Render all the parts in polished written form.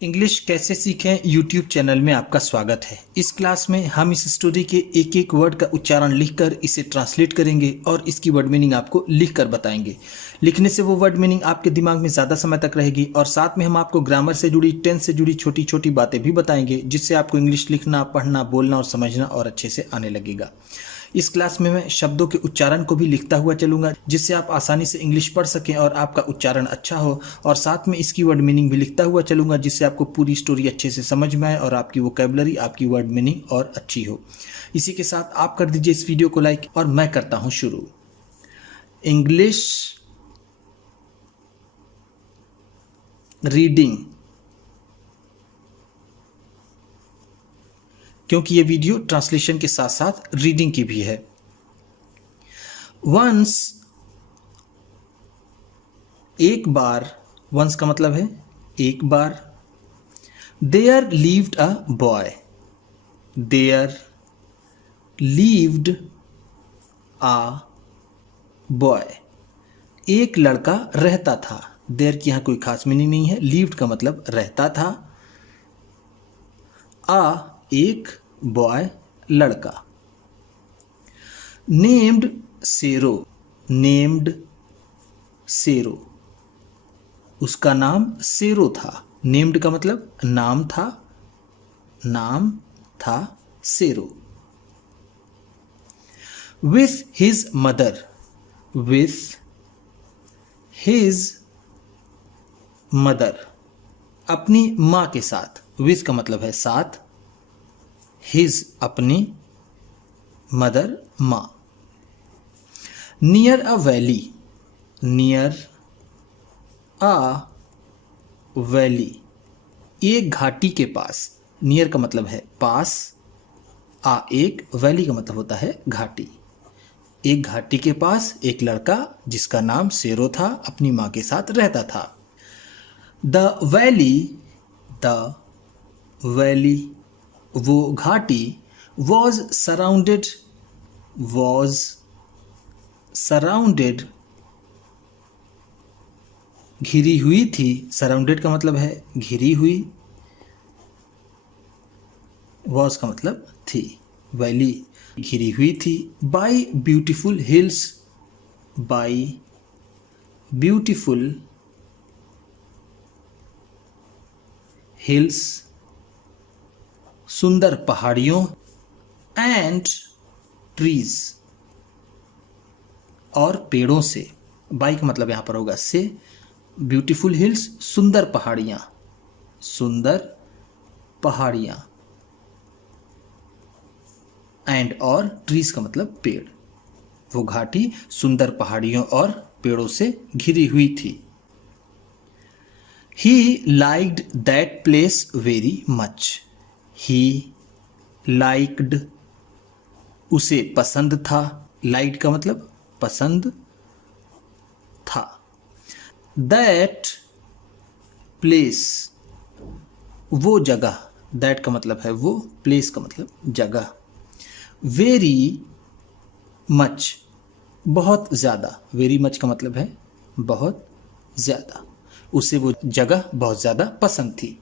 English कैसे सीखें YouTube channel में आपका स्वागत है। इस क्लास में हम इस स्टोरी के एक एक वर्ड का उच्चारण लिखकर इसे ट्रांसलेट करेंगे और इसकी वर्ड मीनिंग आपको लिखकर बताएंगे। लिखने से वो वर्ड मीनिंग आपके दिमाग में ज़्यादा समय तक रहेगी और साथ में हम आपको ग्रामर से जुड़ी, टेंस से जुड़ी छोटी छोटी बातें भी बताएंगे, जिससे आपको इंग्लिश लिखना, पढ़ना, बोलना और समझना और अच्छे से आने लगेगा। इस क्लास में मैं शब्दों के उच्चारण को भी लिखता हुआ चलूंगा, जिससे आप आसानी से इंग्लिश पढ़ सकें और आपका उच्चारण अच्छा हो, और साथ में इसकी वर्ड मीनिंग भी लिखता हुआ चलूंगा, जिससे आपको पूरी स्टोरी अच्छे से समझ में आए और आपकी वोकैबुलरी, आपकी वर्ड मीनिंग और अच्छी हो। इसी के साथ आप कर दीजिए इस वीडियो को लाइक और मैं करता हूं शुरू। इंग्लिश रीडिंग, क्योंकि ये वीडियो ट्रांसलेशन के साथ साथ रीडिंग की भी है। वंस, एक बार, वंस का मतलब है एक बार। There lived a boy, there lived a boy, एक लड़का रहता था। देयर की यहां कोई खास मीनिंग नहीं है। लिव्ड का मतलब रहता था। आ, एक, बॉय, लड़का। नेम्ड सेरो, नेम्ड सेरो, उसका नाम सेरो था। नेम्ड का मतलब नाम था, नाम था Sero. With his mother, with his mother, अपनी माँ के साथ। विथ का मतलब है साथ, हिज अपनी, मदर माँ। Near a valley, near a valley, एक घाटी के पास। नियर का मतलब है पास, आ एक, वैली का मतलब होता है घाटी। एक घाटी के पास एक लड़का जिसका नाम सेरो था अपनी माँ के साथ रहता था। द वैली, द वैली, वो घाटी, वॉज सराउंडेड, वॉज सराउंडेड, घिरी हुई थी। सराउंडेड का मतलब है घिरी हुई, वॉज का मतलब थी। वैली घिरी हुई थी। By beautiful hills, by beautiful hills, सुंदर पहाड़ियों। एंड ट्रीज, और पेड़ों से। बाई का मतलब यहां पर होगा से। ब्यूटीफुल हिल्स, सुंदर पहाड़ियां, सुंदर पहाड़ियां। एंड और ट्रीज का मतलब पेड़। वो घाटी सुंदर पहाड़ियों और पेड़ों से घिरी हुई थी। He liked that place very much, he liked, उसे पसंद था। लाइक्ड का मतलब पसंद था। दैट प्लेस, वो जगह। दैट का मतलब है वो, प्लेस का मतलब जगह। वेरी मच, बहुत ज़्यादा। वेरी मच का मतलब है बहुत ज़्यादा। उसे वो जगह बहुत ज़्यादा पसंद थी।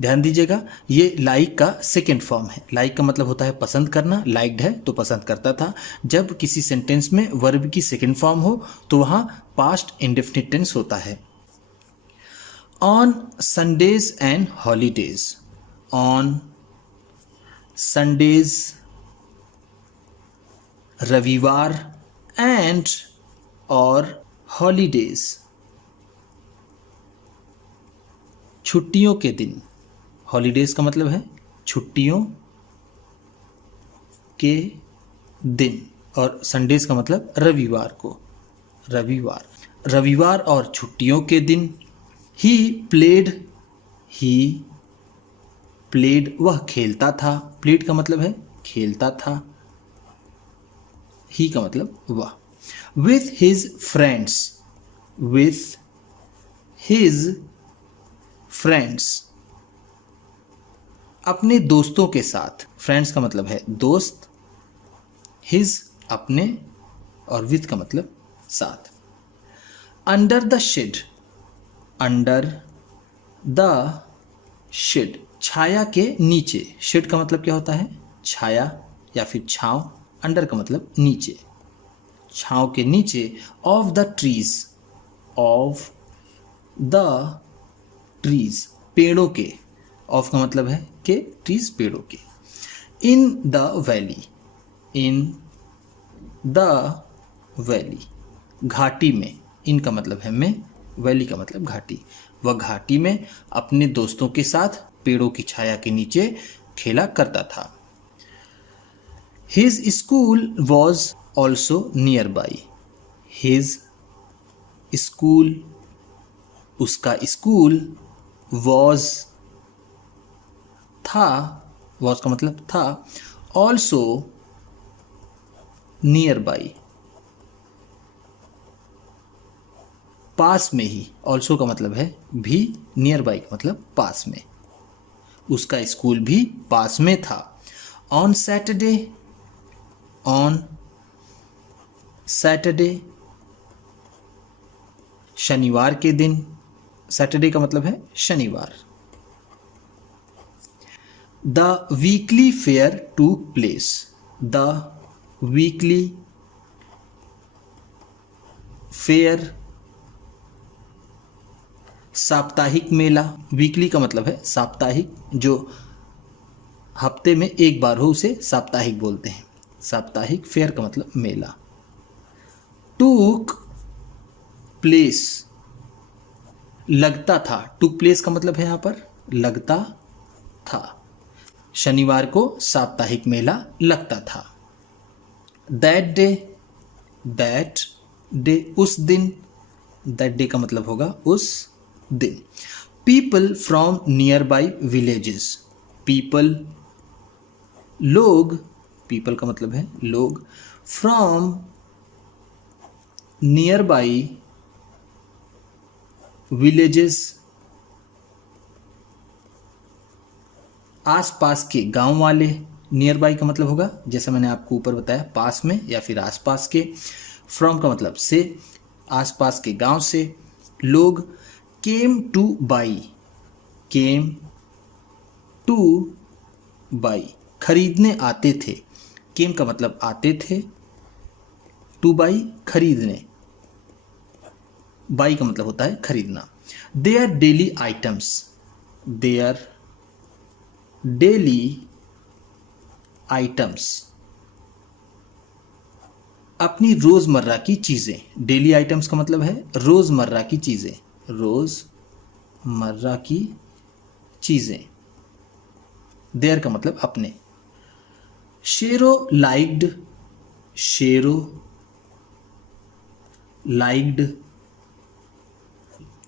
ध्यान दीजिएगा, ये लाइक का सेकेंड फॉर्म है। लाइक का मतलब होता है पसंद करना। लाइक्ड है तो पसंद करता था। जब किसी सेंटेंस में वर्ब की सेकेंड फॉर्म हो तो वहां पास्ट इंडेफिनिट टेंस होता है। On Sundays and holidays, on Sundays, रविवार, एंड और हॉलीडेज, छुट्टियों के दिन। हॉलीडेज का मतलब है छुट्टियों के दिन, और संडेज का मतलब रविवार को। रविवार, रविवार और छुट्टियों के दिन। ही प्लेड, ही प्लेड, वह खेलता था। प्लेड का मतलब है खेलता था। ही का मतलब वह। With his friends, with his friends, अपने दोस्तों के साथ। फ्रेंड्स का मतलब है दोस्त। हिज अपने, और विथ का मतलब साथ। Under the shade, under the shade, छाया के नीचे। शेड का मतलब क्या होता है? छाया या फिर छांव। अंडर का मतलब नीचे, छांव के नीचे। Of the trees, of the trees, पेड़ों के। ऑफ का मतलब है के, ट्रीज पेड़ों के। इन the valley, in the valley, घाटी में। इन का मतलब है में, वैली का मतलब घाटी। वह घाटी में अपने दोस्तों के साथ पेड़ों की छाया के नीचे खेला करता था। His school was also near by, his school, उसका स्कूल, वॉज था, वॉज का मतलब था, ऑल्सो नियर बाई, पास में ही। ऑल्सो का मतलब है भी, नियर बाई का मतलब पास में। उसका स्कूल भी पास में था। ऑन सैटरडे, ऑन सैटरडे, शनिवार के दिन। सैटरडे का मतलब है शनिवार। The weekly fair to place, the weekly fair, साप्ताहिक मेला। वीकली का मतलब है साप्ताहिक, जो हफ्ते में एक बार हो उसे साप्ताहिक बोलते हैं। साप्ताहिक, फेयर का मतलब मेला। टूक प्लेस, लगता था। टूक प्लेस का मतलब है यहाँ पर लगता था। शनिवार को साप्ताहिक मेला लगता था। दैट डे, दैट डे, उस दिन। दैट डे का मतलब होगा उस दिन। People from near by villages, people, लोग, पीपल का मतलब है लोग, फ्रॉम नियर बाई विलेजेस, आसपास के गांव वाले। नियर बाई का मतलब होगा, जैसे मैंने आपको ऊपर बताया, पास में या फिर आसपास के। फ्रॉम का मतलब से, आसपास के गांव से। लोग came two by, came two by, खरीदने आते थे। केम का मतलब आते थे, टू बाई खरीदने, बाई का मतलब होता है खरीदना। Their daily items, their daily items, अपनी रोजमर्रा की चीजें। डेली आइटम्स का मतलब है रोजमर्रा की चीजें, रोजमर्रा की चीजें। देयर का मतलब अपने। शेरो लाइक्ड, शेरो लाइक्ड,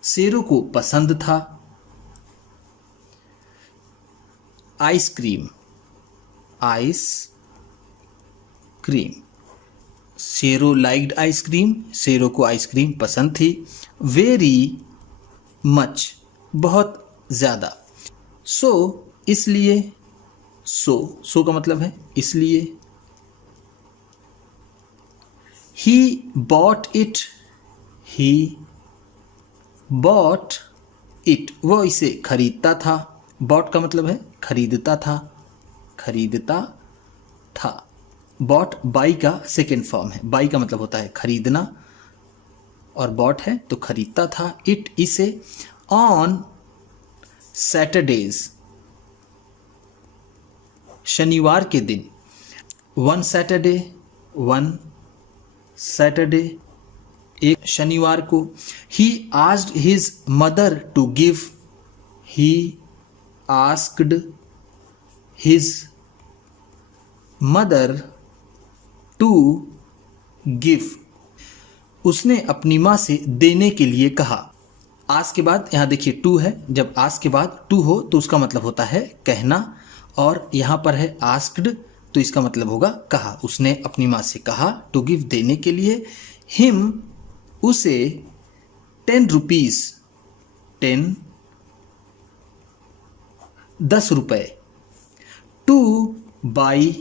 शेरों को पसंद था। आइसक्रीम, आइस क्रीम, शेरों लाइक्ड आइसक्रीम, शेरों को आइसक्रीम पसंद थी। वेरी मच, बहुत ज़्यादा। सो, इसलिए। सो का मतलब है इसलिए। He bought it, he bought it, वह इसे खरीदता था। बॉट का मतलब है खरीदता था, खरीदता था। बॉट बाई का सेकेंड फॉर्म है। बाई का मतलब होता है खरीदना, और बॉट है तो खरीदता था। इट, इसे। ऑन सैटरडेज, शनिवार के दिन। वन सैटरडे, वन सैटरडे, एक शनिवार को। He asked his mother to give, he asked his mother to give, उसने अपनी माँ से देने के लिए कहा। आस्क के बाद यहाँ देखिए टू है, जब आस्क के बाद टू हो तो उसका मतलब होता है कहना, और यहाँ पर है आस्क्ड तो इसका मतलब होगा कहा। उसने अपनी माँ से कहा, टू गिव देने के लिए। हिम, उसे। 10 रुपीज, 10 रुपए। टू बाई,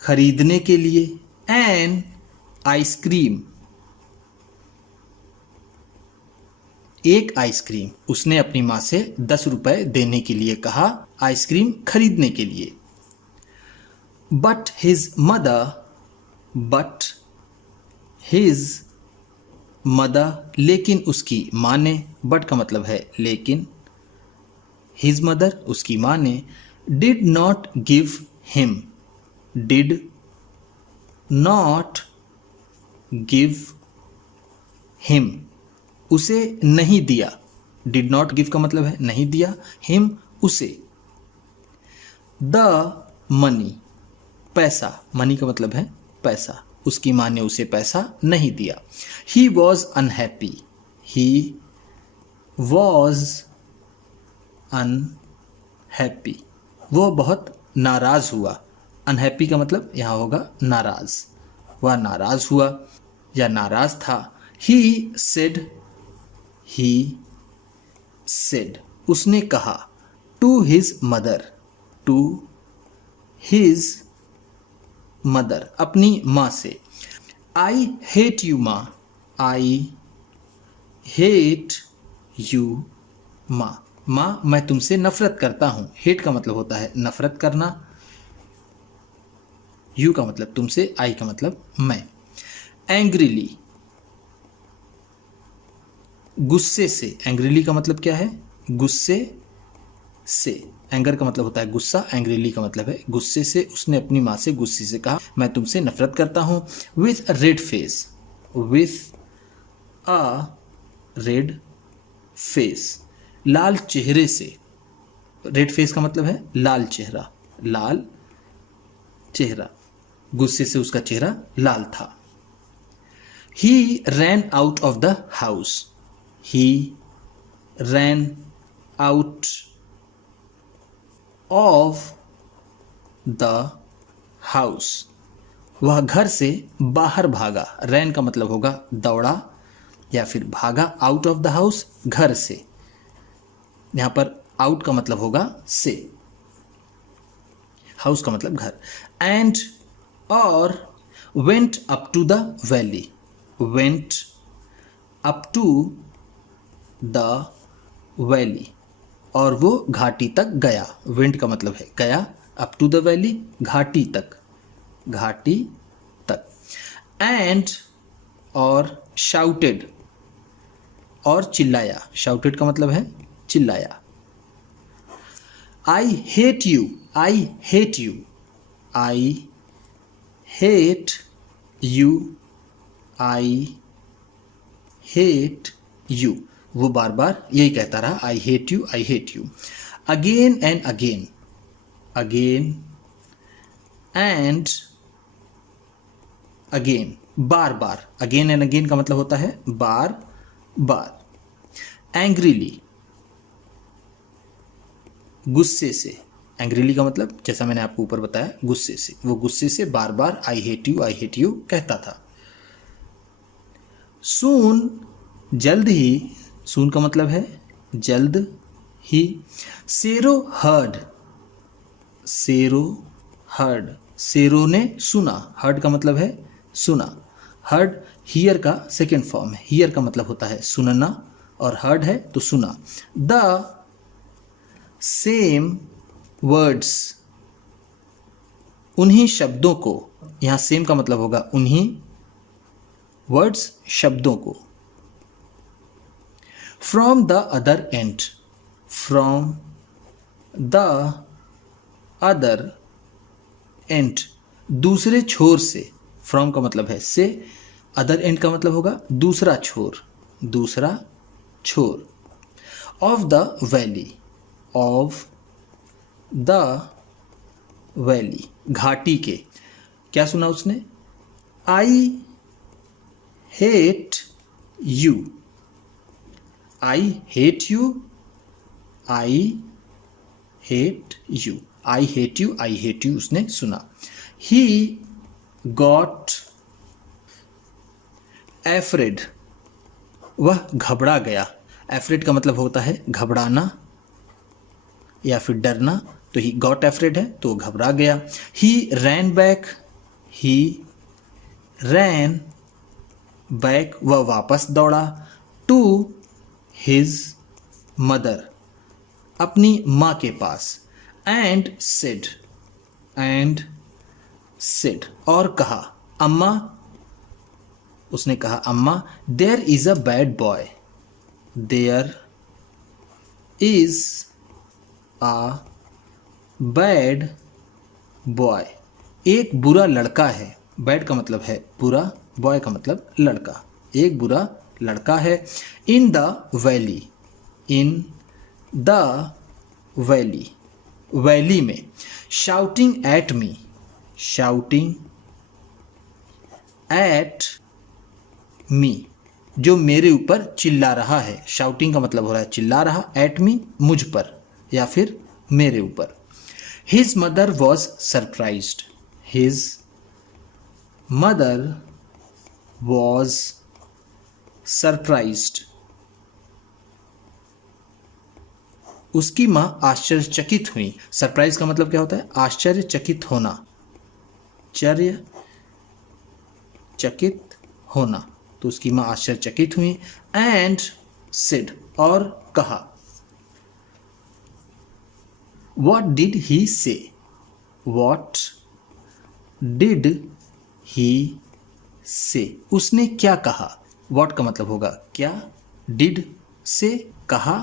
खरीदने के लिए। एन आइसक्रीम, एक आइसक्रीम। उसने अपनी माँ से 10 रुपए देने के लिए कहा, आइसक्रीम खरीदने के लिए। बट हिज मदर, लेकिन उसकी माँ ने, बट का मतलब है लेकिन, हिज मदर उसकी माँ ने, डिड नॉट गिव हिम उसे नहीं दिया। डिड नॉट गिव का मतलब है नहीं दिया, हिम उसे। द मनी, पैसा, मनी का मतलब है पैसा, उसकी माँ ने उसे पैसा नहीं दिया। ही वॉज अनहैप्पी, वो बहुत नाराज हुआ। अनहैप्पी का मतलब यहाँ होगा नाराज, वह नाराज हुआ या नाराज था। ही सेड, उसने कहा, टू हिज मदर, अपनी माँ से। आई हेट यू माँ, माँ मैं तुमसे नफरत करता हूँ। हेट का मतलब होता है नफरत करना, यू का मतलब तुमसे, आई का मतलब मैं। एंग्रीली, गुस्से से। एंग्रीली का मतलब क्या है? गुस्से से। एंगर का मतलब होता है गुस्सा, एंग्रीली का मतलब है गुस्से से। उसने अपनी माँ से गुस्से से कहा, मैं तुमसे नफरत करता हूँ। विथ रेड फेस, लाल चेहरे से। रेड फेस का मतलब है लाल चेहरा, लाल चेहरा, गुस्से से उसका चेहरा लाल था। He ran out of the house, he ran out of the house, वह घर से बाहर भागा। रैन का मतलब होगा दौड़ा या फिर भागा। आउट ऑफ द हाउस, घर से। यहां पर आउट का मतलब होगा से, हाउस का मतलब घर। एंड और went up to the valley, went up to the valley, और वो घाटी तक गया। वेंट का मतलब है गया, अप टू द वैली घाटी तक, घाटी तक। एंड और शाउटेड, और चिल्लाया। शाउटेड का मतलब है चिल्लाया। I hate you, I hate you, I hate you, I hate you, वो बार बार यही कहता रहा, I hate you, I hate you. Again and again, again and again, bar bar. Again and again का मतलब होता है बार बार। एंग्रीली, गुस्से से। एंग्रीली का मतलब जैसा मैंने आपको ऊपर बताया गुस्से से, वो गुस्से से बार बार आई हेट यू कहता था। सून, जल्द ही। सून का मतलब है जल्द ही। Sero heard, Sero heard, Sero ने सुना। हर्ड का मतलब है सुना। हर्ड हियर का सेकेंड फॉर्म है। हियर का मतलब होता है सुनना और हर्ड है तो सुना। द सेम वर्ड्स, उन्हीं शब्दों को। यहां सेम का मतलब होगा उन्हीं, वर्ड्स शब्दों को। From the other and, from the other and, दूसरे छोर से। फ्रॉम का मतलब है से, अदर एंड का मतलब होगा दूसरा छोर, दूसरा छोर। Of the valley, of the valley, घाटी के। क्या सुना उसने? I hate you, I hate you, I hate you, I hate you, I hate you उसने सुना। ही गॉट एफ्रेड, वह घबरा गया। एफ्रेड का मतलब होता है घबराना या फिर डरना, तो ही गॉट एफ्रेड है तो घबरा गया। ही रैन बैक, ही रैन बैक, वह वापस दौड़ा। टू हिज मदर, अपनी माँ के पास, एंड सेड और कहा, अम्मा, उसने कहा अम्मा, there is a bad boy, there is a bad boy, एक बुरा लड़का है। बैड का मतलब है बुरा, बॉय का मतलब लड़का, एक बुरा लड़का है। In the valley, in the valley, valley में। Shouting at me, shouting at me, जो मेरे ऊपर चिल्ला रहा है। शाउटिंग का मतलब हो रहा है चिल्ला रहा, एट मी मुझ पर या फिर मेरे ऊपर। His mother was surprised, his mother was surprised, उसकी मां आश्चर्यचकित हुई। सरप्राइज का मतलब क्या होता है? आश्चर्यचकित होना, चकित होना, तो उसकी मां आश्चर्यचकित हुई। एंड सेड और कहा, व्हाट डिड ही से, व्हाट डिड ही से, उसने क्या कहा। व्हाट का मतलब होगा क्या, डिड से कहा,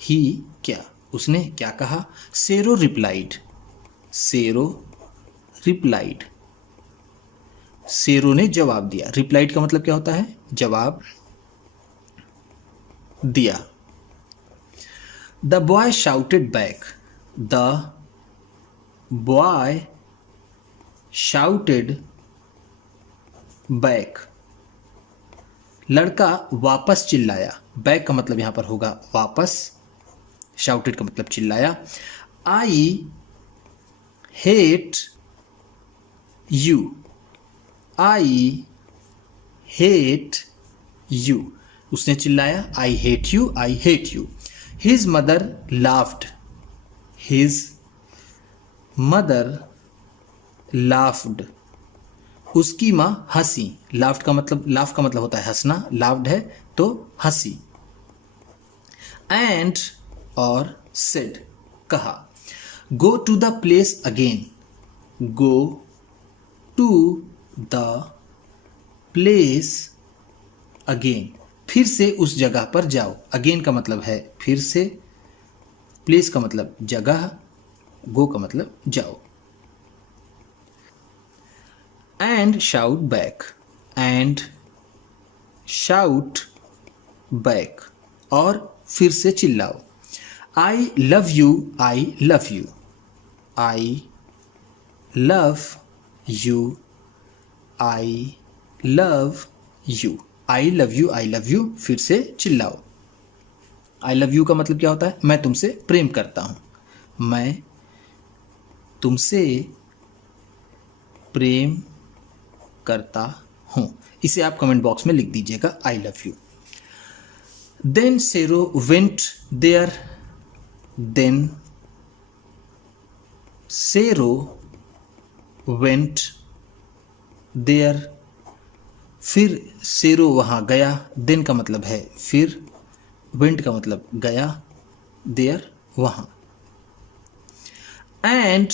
ही क्या, उसने क्या कहा। Sero replied, Sero replied, Sero ने जवाब दिया। रिप्लाइड का मतलब क्या होता है? जवाब दिया। The boy shouted back, the boy shouted back, लड़का वापस चिल्लाया। बैक का मतलब यहां पर होगा वापस, शाउटेड का मतलब चिल्लाया। I hate you, I hate you, उसने चिल्लाया I hate you, I hate you. His mother laughed, his mother laughed, उसकी मां हंसी। लाफ्ड का मतलब होता है हंसना, लाफ्ड है तो हंसी। एंड और सेड कहा, go to the place again, go to the place again, फिर से उस जगह पर जाओ। अगेन का मतलब है फिर से, प्लेस का मतलब जगह, गो का मतलब जाओ। And shout back, and shout back, और फिर से चिल्लाओ। I love you, I love you, I love you, I love you, I love you, I love you, फिर से चिल्लाओ। आई लव यू का मतलब क्या होता है? मैं तुमसे प्रेम करता हूं, मैं तुमसे प्रेम करता हूं। इसे आप कमेंट बॉक्स में लिख दीजिएगा, I love you. Then Sero went there, then Sero went there, फिर सेरो वहां गया। देन का मतलब है फिर, वेंट का मतलब गया, देयर वहां। एंड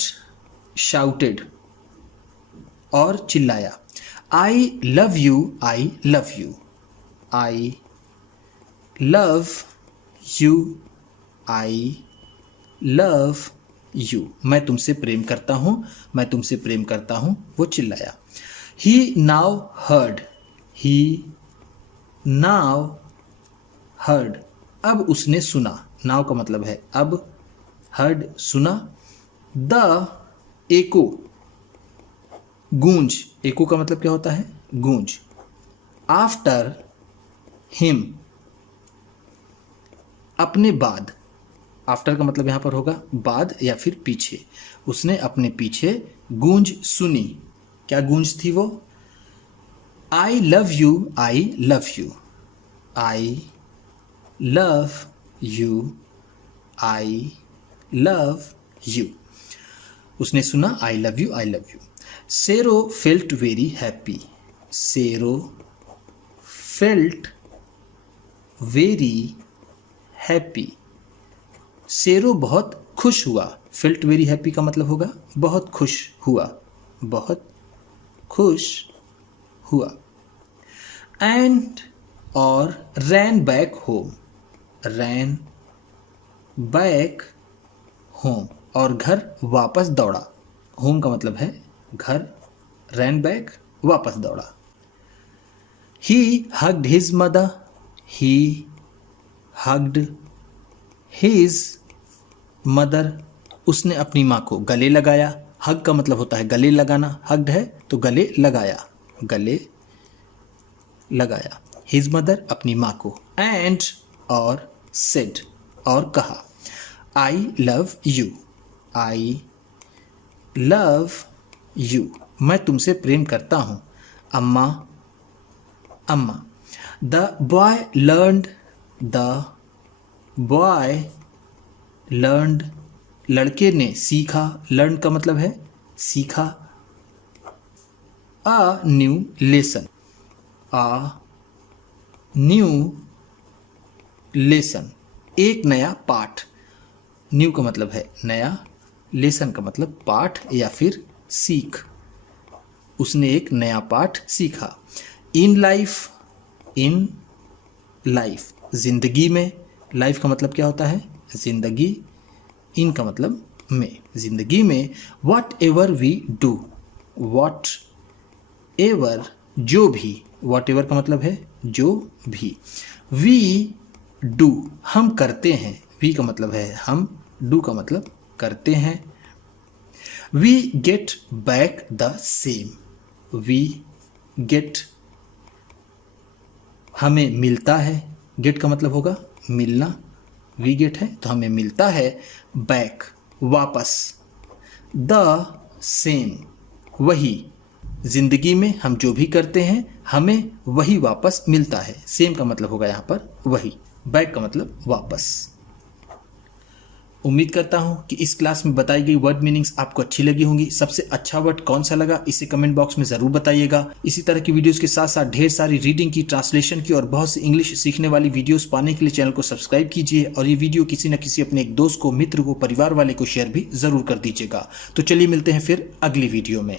शाउटेड और चिल्लाया, आई love you, I love you, I love you, I love you, मैं तुमसे प्रेम करता हूं, मैं तुमसे प्रेम करता हूं, वो चिल्लाया। ही नाउ हर्ड, ही नाउ हर्ड, अब उसने सुना। नाउ का मतलब है अब, हर्ड सुना। द एको, गूंज, एको का मतलब क्या होता है? गूंज। आफ्टर हिम, अपने बाद। आफ्टर का मतलब यहां पर होगा बाद या फिर पीछे। उसने अपने पीछे गूंज सुनी। क्या गूंज थी वो? I love you, I love you, I love you, I love you, उसने सुना I love you, I love you. Sero felt very happy, Sero felt very happy. Shero बहुत खुश हुआ। फेल्ट वेरी हैप्पी का मतलब होगा बहुत खुश हुआ, बहुत खुश हुआ। एंड और रैन बैक होम, रैन बैक होम और घर वापस दौड़ा। होम का मतलब है घर, रैन बैक वापस दौड़ा। ही हग्ड हिज मदर, ही हग्ड हिज मदर, उसने अपनी माँ को गले लगाया। हग का मतलब होता है गले लगाना, हग्ड है तो गले लगाया, गले लगाया। हिज मदर अपनी माँ को। एंड और सेड और कहा, आई love you, I love you, मैं तुमसे प्रेम करता हूँ। अम्मा, अम्मा। The boy learned, the boy learned, लड़के ने सीखा। लर्न का मतलब है सीखा। A new lesson, a new lesson, एक नया पाठ। न्यू का मतलब है नया, लेसन का मतलब पाठ या फिर सीख। उसने एक नया पाठ सीखा। इन लाइफ, इन लाइफ, जिंदगी में। लाइफ का मतलब क्या होता है जिंदगी, इन का मतलब में, जिंदगी में। Whatever we do, whatever जो भी, वॉट एवर का मतलब है जो भी। वी डू हम करते हैं, वी का मतलब है हम, डू का मतलब करते हैं। We get back the same, we get हमें मिलता है। गेट का मतलब होगा मिलना, वी गेट है तो हमें मिलता है। बैक वापस, द सेम वही, जिंदगी में हम जो भी करते हैं हमें वही वापस मिलता है। सेम का मतलब होगा यहाँ पर वही, बैक का मतलब वापस। उम्मीद करता हूँ कि इस क्लास में बताई गई वर्ड मीनिंग्स आपको अच्छी लगी होंगी। सबसे अच्छा वर्ड कौन सा लगा इसे कमेंट बॉक्स में ज़रूर बताइएगा। इसी तरह की वीडियोस के साथ साथ ढेर सारी रीडिंग की, ट्रांसलेशन की और बहुत सी इंग्लिश सीखने वाली वीडियोस पाने के लिए चैनल को सब्सक्राइब कीजिए और ये वीडियो किसी न किसी अपने एक दोस्त को, मित्र को, परिवार वाले को शेयर भी ज़रूर कर दीजिएगा। तो चलिए मिलते हैं फिर अगली वीडियो में।